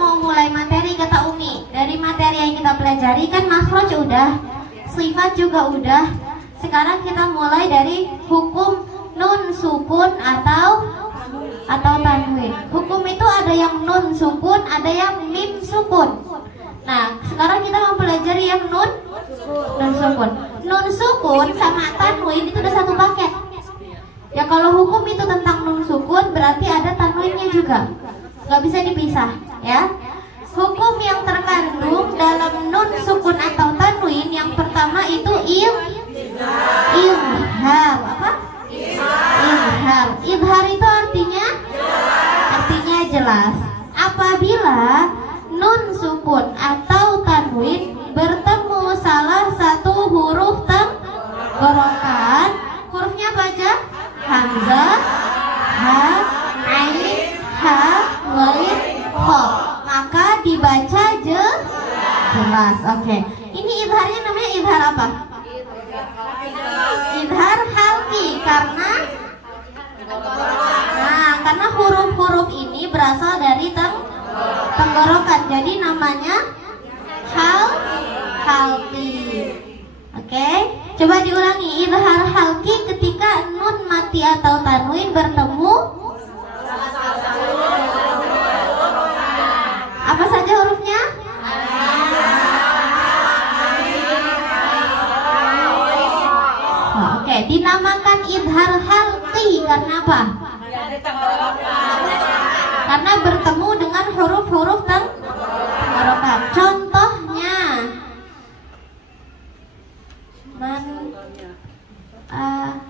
mau mulai materi kata Umi. Dari materi yang kita pelajari kan makhraj udah, sifat juga udah. Sekarang kita mulai dari hukum nun sukun atau tanwin. Hukum itu ada yang nun sukun, ada yang mim sukun. Nah, sekarang kita mau pelajari yang nun sukun. Nun sukun sama tanwin itu udah satu paket. Ya kalau hukum itu tentang nun sukun berarti ada tanwinnya juga, nggak bisa dipisah ya. Hukum yang terkandung dalam nun sukun atau tanwin yang pertama itu izhar. Apa? Izhar. Izhar itu artinya jelas. Apabila nun sukun atau tanwin bertemu salah satu huruf tenggorokan, hurufnya apa aja? Hamzah, ha, ain, ha, ghain, kha, maka dibaca jelas. Oke. Ini izharnya namanya izhar apa? Izhar halqi karena huruf-huruf ini berasal dari tenggorokan. Jadi namanya halqi. Oke, coba diulangi. Izhar halqi ketika nun mati atau tanwin bertemu apa saja hurufnya? Oke, dinamakan izhar halqi karena apa? Karena bertemu dengan huruf-huruf tenggorokan. Contohnya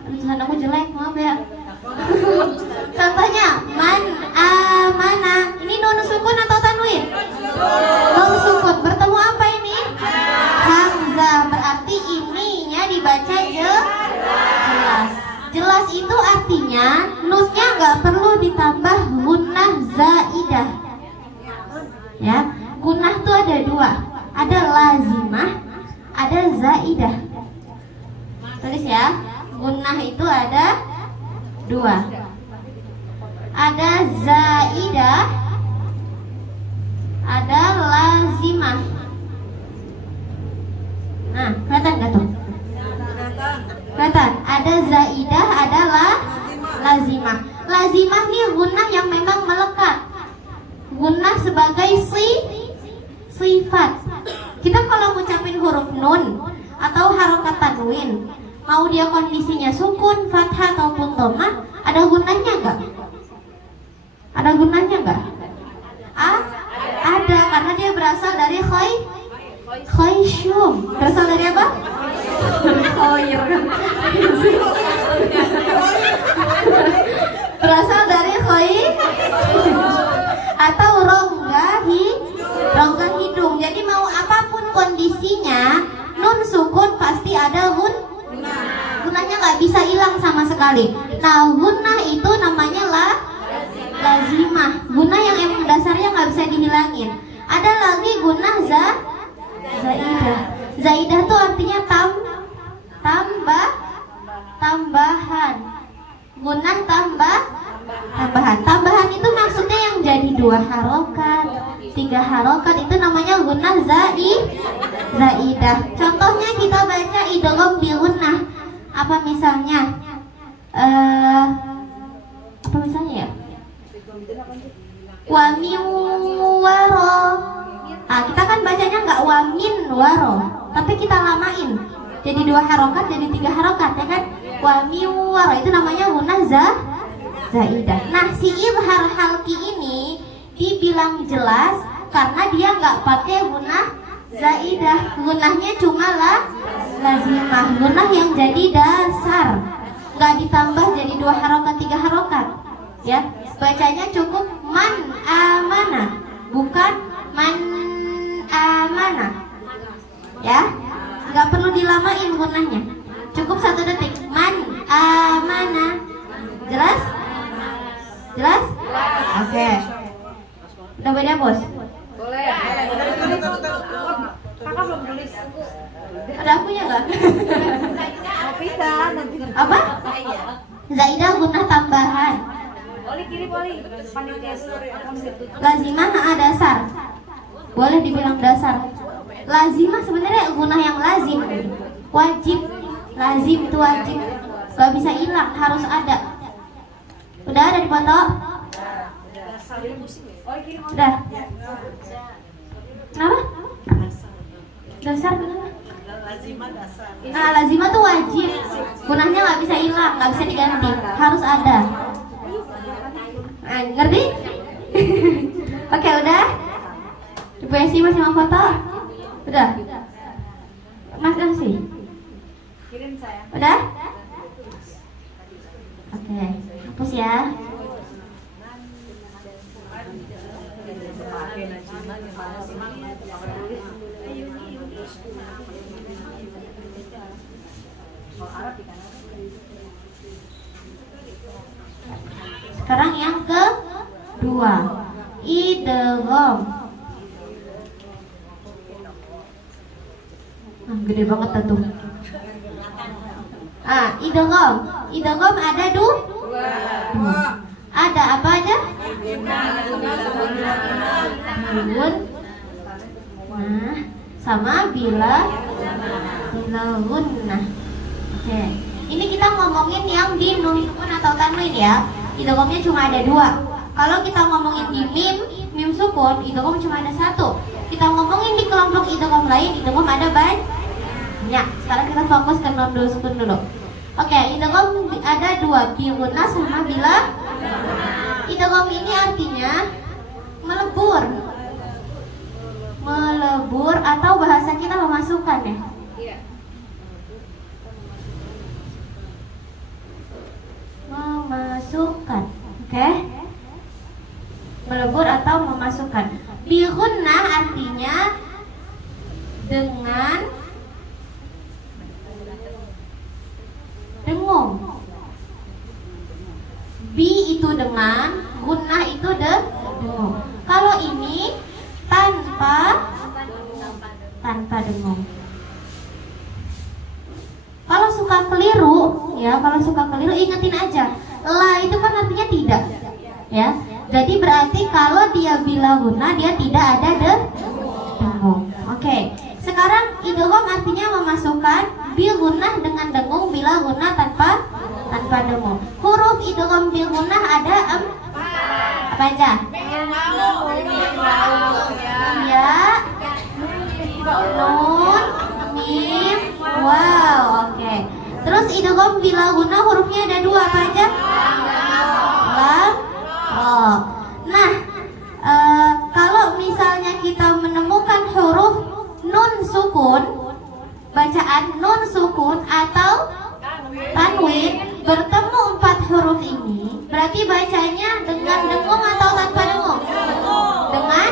tulisan aku jelek, maaf ya. Contohnya man amana. Ini nun sukun atau tanwin? Nun sukun. Bertemu apa ini? Hamzah. Berarti ininya dibaca jelas. Jelas itu artinya nunnya nggak perlu ditambah gunnah zaidah. Ya, gunnah tuh ada dua. Ada lazimah, ada zaidah. Tulis ya, gunnah itu ada dua. Ada zaidah, ada lazimah. Nah, kelihatan nggak tuh? Kelihatan, ada zaidah, ada lazimah. Lazimah nih gunnah yang memang melekat. Gunnah sebagai sifat. Kita kalau ngucapin huruf nun atau harokat tanwin, mau dia kondisinya sukun, fathah ataupun dhammah, ada gunnahnya nggak? Ada gunnahnya nggak? Ada, karena dia berasal dari khayshum. Berasal dari apa? Berasal dari atau rongga hidung. Jadi mau apapun kondisinya, nun sukun pasti ada gunnahnya, nggak bisa hilang sama sekali. Nah, gunnah itu namanya lazimah. Gunnah yang emang dasarnya nggak bisa dihilangin. Ada lagi gunnah zaidah. Zaidah itu artinya tambahan. Gunnah tambahan. Tambahan itu maksudnya yang jadi 2 harokat, 3 harokat, itu namanya gunnah zaidah. Contohnya kita baca idgham bi gunnah. Apa misalnya? Apa misalnya ya? Wa min waro. Nah, kita kan bacanya nggak wa min waro, tapi kita lamain. Jadi 2 harokat, jadi 3 harokat, ya kan? Wa min waro itu namanya gunnah zaidah. Nah, si izhar halqi ini dibilang jelas karena dia nggak pakai gunnah zaidah. Gunnahnya cuma lazimah, gunnah yang jadi dasar, nggak ditambah jadi 2 harokat, 3 harokat. Ya, bacanya cukup man amana, bukan man amana. Ya, nggak perlu dilamain gunnahnya, cukup 1 detik. Man amana. Jelas? Jelas? Oke. Udah beda, Bos? Boleh. Kakak belum tulis. Ada akunya nggak? Apa? Zaidah gunnah tambahan. Oli kiri, Oli. Lazimah dasar. boleh dibilang dasar. Lazimah sebenarnya gunah yang lazim, wajib. Lazim itu wajib, gak bisa hilang, harus ada. Udah ada di foto? Udah. Kenapa? Dasar kenapa? Nah, lazimah tuh wajib, gunahnya nggak bisa hilang, nggak bisa diganti, harus ada. Nah, ngerti? Oke, udah. Ibu Esi masih mau foto? Udah. Mas Esi? Udah? Oke, hapus ya. Sekarang yang kedua, idgham. Gede banget tuh. Idgham. Idgham ada dua. Ada apa aja? Nun. Nah, sama bila gunnah. Oke. Ini kita ngomongin yang di nun sukun atau tanwin ya. Idghamnya cuma ada dua. Kalau kita ngomongin di mim sukun, idgham cuma ada satu. Kita ngomongin di kelompok idgham lain, idgham ada banyak. Sekarang kita fokus ke nun sukun dulu. Oke, idgham ada dua, bi gunnah sama bila. Idgham ini artinya melebur. Melebur atau bahasa kita memasukkan ya. Memasukkan, oke? Melebur atau memasukkan. Bi gunnah artinya dengan dengung. Bi itu dengan, gunnah itu dengung. Kalau ini tanpa dengung. Kalau suka keliru, ya, kalau suka keliru ingetin aja. La itu kan artinya tidak, ya. Jadi berarti kalau dia bila gunnah dia tidak ada dengung. Oke. Sekarang idgham artinya memasukkan bil gunnah dengan dengung, bila gunnah tanpa dengung. Huruf idgham bil gunnah ada apa aja? Ya, nun, mim, wow, oke. Terus idgham bila gunnah hurufnya ada dua, apa aja? Lam, ro. Nah, kalau misalnya kita menemukan huruf nun sukun, bacaan nun sukun atau tanwin bertemu 4 huruf ini, berarti bacanya dengan dengung atau tanpa dengung? Dengan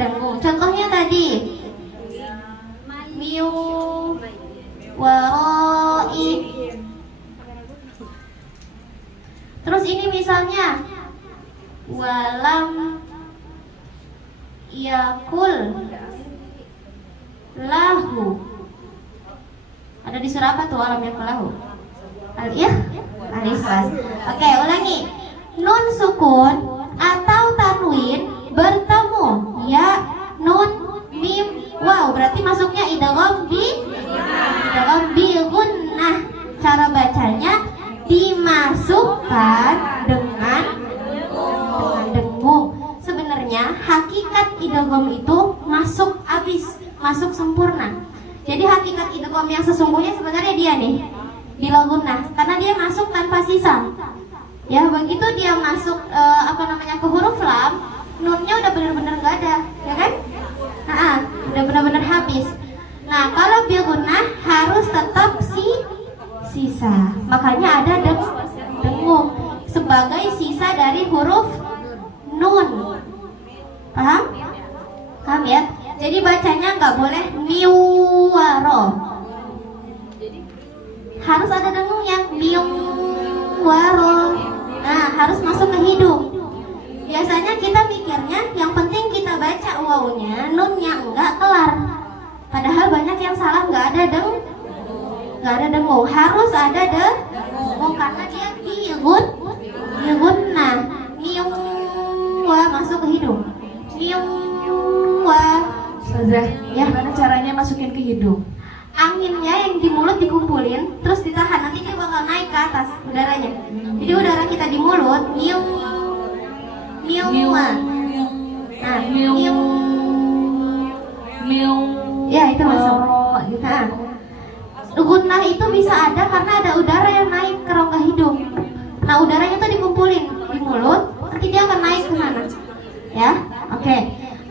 dengung. Contohnya tadi miu waroi. Terus ini misalnya walam yakul lahu. Ada di surah apa tuh walam yakul lahu? Al-ikhlas. Oke, ulangi. Nun sukun atau tanwin bertemu ya, nun, mim, wow, berarti masuknya idgham bi gunnah. Cara bacanya dimasukkan dengan dengung. Sebenarnya hakikat idgham itu masuk habis, masuk sempurna. Jadi hakikat idgham yang sesungguhnya sebenarnya dia nih, bila gunnah, karena dia masuk tanpa sisa. Ya, begitu dia masuk ke huruf lam, nunnya udah benar-benar nggak ada, ya kan? Udah benar-benar habis. Nah, kalau bil gunnah harus tetap sisa. Makanya ada dengung sebagai sisa dari huruf nun. Paham? Paham ya? Jadi bacanya nggak boleh miwaro. Harus ada dengungnya, miwaro. Nah, harus masuk ke hidung. Biasanya kita mikirnya yang penting kita baca wawunya, nunnya enggak, kelar. Padahal banyak yang salah, nggak ada dengung. Harus ada dengung karena dia gunnah. Miwa masuk ke hidung. Ustazah, Ya. gimana caranya masukin ke hidung? Anginnya yang di mulut dikumpulin, terus ditahan, nanti dia bakal naik ke atas udaranya. Jadi udara kita di mulut, nyium, nah, nyium, ya itu masuk. Gitu. Nah, gunnah itu bisa ada karena ada udara yang naik ke rongga hidung. Nah, udaranya tuh dikumpulin di mulut, nanti dia akan naik ke sana. Ya, oke.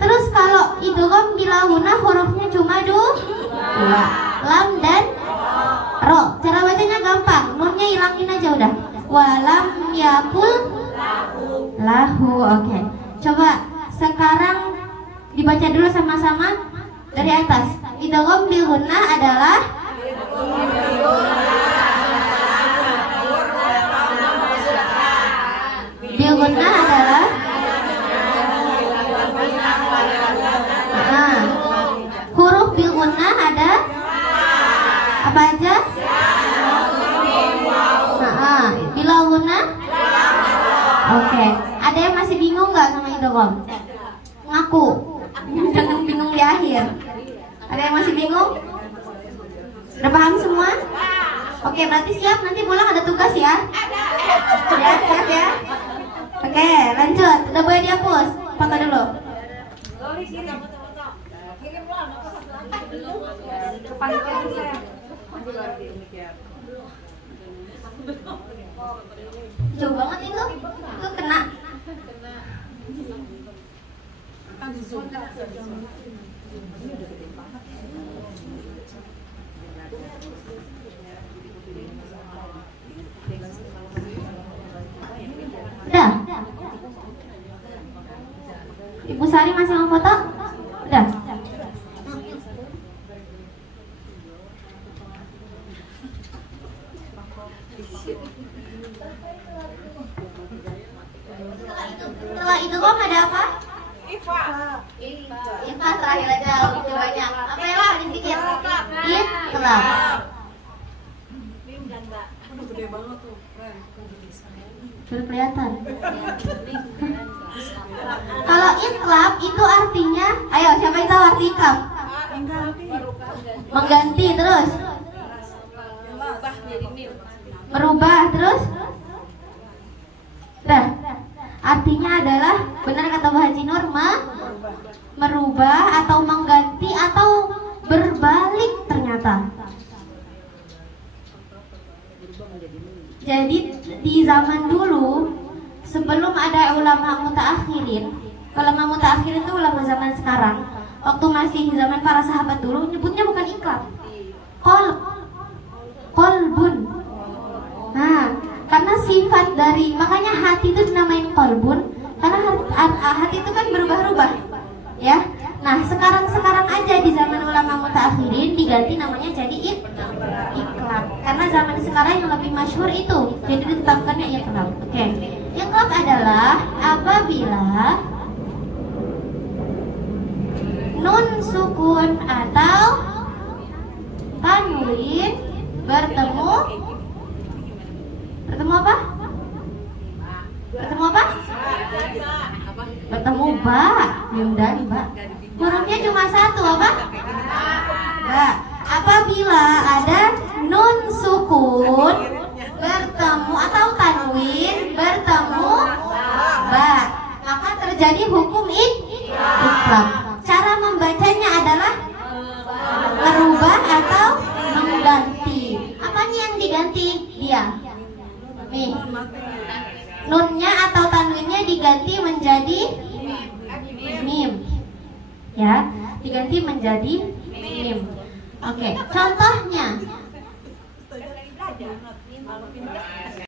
Terus kalau idgham bila gunnah hurufnya cuma dua, lam dan ro. Cara bacanya gampang, nunnya hilangin aja udah. Walam yakul lahu. Oke. Coba sekarang dibaca dulu sama-sama dari atas. Idgham bil gunnah adalah bil gunnah adalah huruf bil gunnah ada apa aja? Bila gunnah? Oke. Ada yang masih bingung nggak sama idgham? Ngaku. Jangan bingung di akhir. Ada yang masih bingung? Udah paham semua? Oke, berarti siap, nanti pulang ada tugas ya? Ya, siap ya? Oke, lanjut. Udah boleh dihapus. Foto dulu. Jauh banget itu kena. Udah. Ibu Sari masih mau foto? Udah. Setelah itu kok ada apa? Ifa terakhir aja lebih banyak. Apa ya lah dikit? Itlaq. Gede banget tuh. Sudah kelihatan. Kalau itlaq itu artinya, ayo siapa yang tahu arti itlaq? Mengganti terus. Merubah terus. Dah. Artinya adalah, benar kata Bu Haji Nur, merubah atau mengganti atau berbalik ternyata. Jadi di zaman dulu, sebelum ada ulama mutaakhirin, ulama mutaakhirin itu ulama zaman sekarang, waktu masih zaman para sahabat dulu, nyebutnya bukan iklab, kolbun. Nah, karena sifat dari, makanya hati itu dinamain kolbun, karena hati itu kan berubah-ubah, ya. Nah, sekarang aja di zaman ulama mutaakhirin diganti namanya jadi iklab. Karena zaman sekarang yang lebih masyhur itu, jadi ditetapkannya iklab. Oke. Iklab adalah apabila nun sukun atau tanwin bertemu apa? Bertemu apa? Bertemu ba, dari ba. Hurufnya cuma satu apa? Ba. Apabila ada nun sukun bertemu atau tanwin bertemu ba, maka terjadi hukum iklab. Cara membacanya adalah merubah atau mengganti. Apanya yang diganti? Dia. Nih. Nunnya atau tanwinnya diganti menjadi mim. Ya, diganti menjadi mim. Oke, contohnya